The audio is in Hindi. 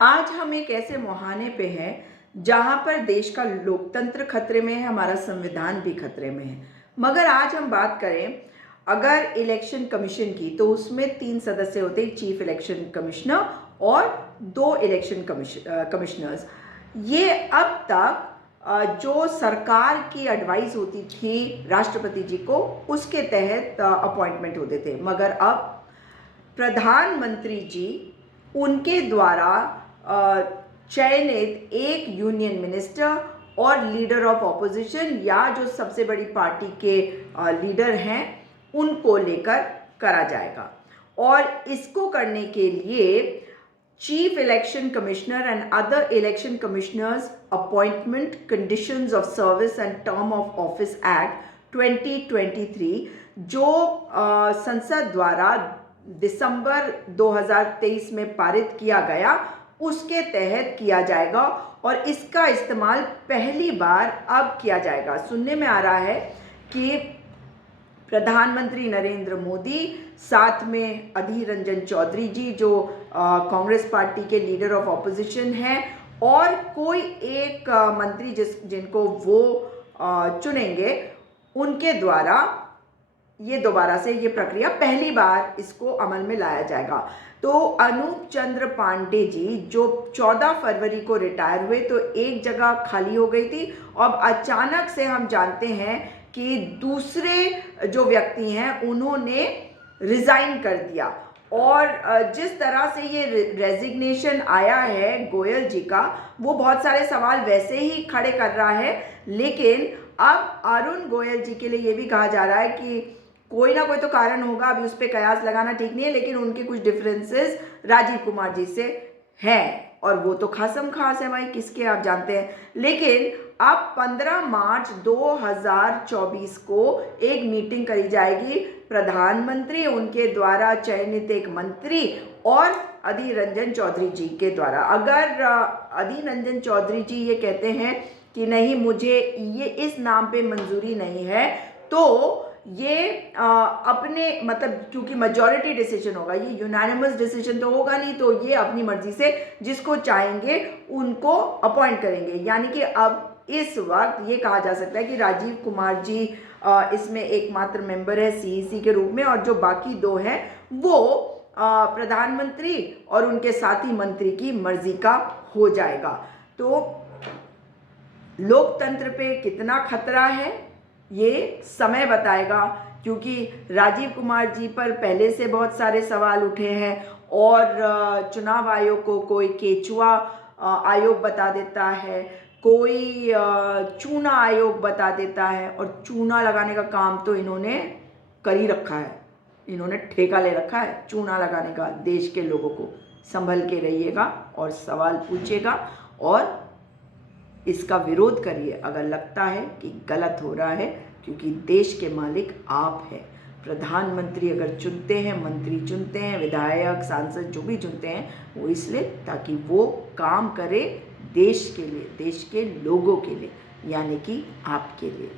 आज हम एक ऐसे मुहाने पे हैं जहाँ पर देश का लोकतंत्र खतरे में है, हमारा संविधान भी खतरे में है। मगर आज हम बात करें अगर इलेक्शन कमीशन की, तो उसमें 3 सदस्य होते हैं, चीफ इलेक्शन कमिश्नर और 2 इलेक्शन कमिश्नर्स। ये अब तक जो सरकार की एडवाइस होती थी राष्ट्रपति जी को, उसके तहत अपॉइंटमेंट होते थे। मगर अब प्रधानमंत्री जी उनके द्वारा चयनित एक यूनियन मिनिस्टर और लीडर ऑफ ऑपोजिशन या जो सबसे बड़ी पार्टी के लीडर हैं उनको लेकर करा जाएगा। और इसको करने के लिए chief election commissioner and other election commissioners appointment conditions of service and term of office act 2023 जो संसद द्वारा दिसंबर 2023 में पारित किया गया, उसके तहत किया जाएगा। और इसका इस्तेमाल पहली बार अब किया जाएगा। सुनने में आ रहा है कि प्रधानमंत्री नरेंद्र मोदी, साथ में अधीर रंजन चौधरी जी जो कांग्रेस पार्टी के लीडर ऑफ ऑपोजिशन हैं, और कोई एक मंत्री जिनको वो चुनेंगे, उनके द्वारा ये दोबारा से ये प्रक्रिया पहली बार इसको अमल में लाया जाएगा। तो अनूप चंद्र पांडे जी जो 14 फरवरी को रिटायर हुए, तो एक जगह खाली हो गई थी। अब अचानक से हम जानते हैं कि दूसरे जो व्यक्ति हैं उन्होंने रिजाइन कर दिया। और जिस तरह से ये रेजिग्नेशन आया है गोयल जी का, वो बहुत सारे सवाल वैसे ही खड़े कर रहा है। लेकिन अब अरुण गोयल जी के लिए ये भी कहा जा रहा है कि कोई ना कोई तो कारण होगा, अभी उस पर कयास लगाना ठीक नहीं है, लेकिन उनके कुछ डिफरेंसेस राजीव कुमार जी से हैं, और वो तो खासम खास है भाई, किसके आप जानते हैं। लेकिन अब 15 मार्च 2024 को एक मीटिंग करी जाएगी, प्रधानमंत्री, उनके द्वारा चयनित एक मंत्री और अधीर रंजन चौधरी जी के द्वारा। अगर अधीर रंजन चौधरी जी ये कहते हैं कि नहीं, मुझे ये इस नाम पे मंजूरी नहीं है, तो ये अपने मतलब क्योंकि मेजॉरिटी डिसीजन होगा, ये यूनानिमस डिसीजन तो होगा नहीं, तो ये अपनी मर्जी से जिसको चाहेंगे उनको अपॉइंट करेंगे। यानी कि अब इस वक्त ये कहा जा सकता है कि राजीव कुमार जी इसमें एकमात्र मेंबर है सीईसी के रूप में, और जो बाकी 2 हैं वो प्रधानमंत्री और उनके साथी मंत्री की मर्जी का हो जाएगा। तो लोकतंत्र पे कितना खतरा है ये समय बताएगा, क्योंकि राजीव कुमार जी पर पहले से बहुत सारे सवाल उठे हैं, और चुनाव आयोग को कोई केचुआ आयोग बता देता है, कोई चूना आयोग बता देता है, और चूना लगाने का काम तो इन्होंने कर ही रखा है, इन्होंने ठेका ले रखा है चूना लगाने का। देश के लोगों को संभल के रहिएगा और सवाल पूछिएगा और इसका विरोध करिए अगर लगता है कि गलत हो रहा है, क्योंकि देश के मालिक आप हैं। प्रधानमंत्री अगर चुनते हैं, मंत्री चुनते हैं, विधायक, सांसद जो भी चुनते हैं, वो इसलिए ताकि वो काम करे देश के लिए, देश के लोगों के लिए, यानी कि आपके लिए।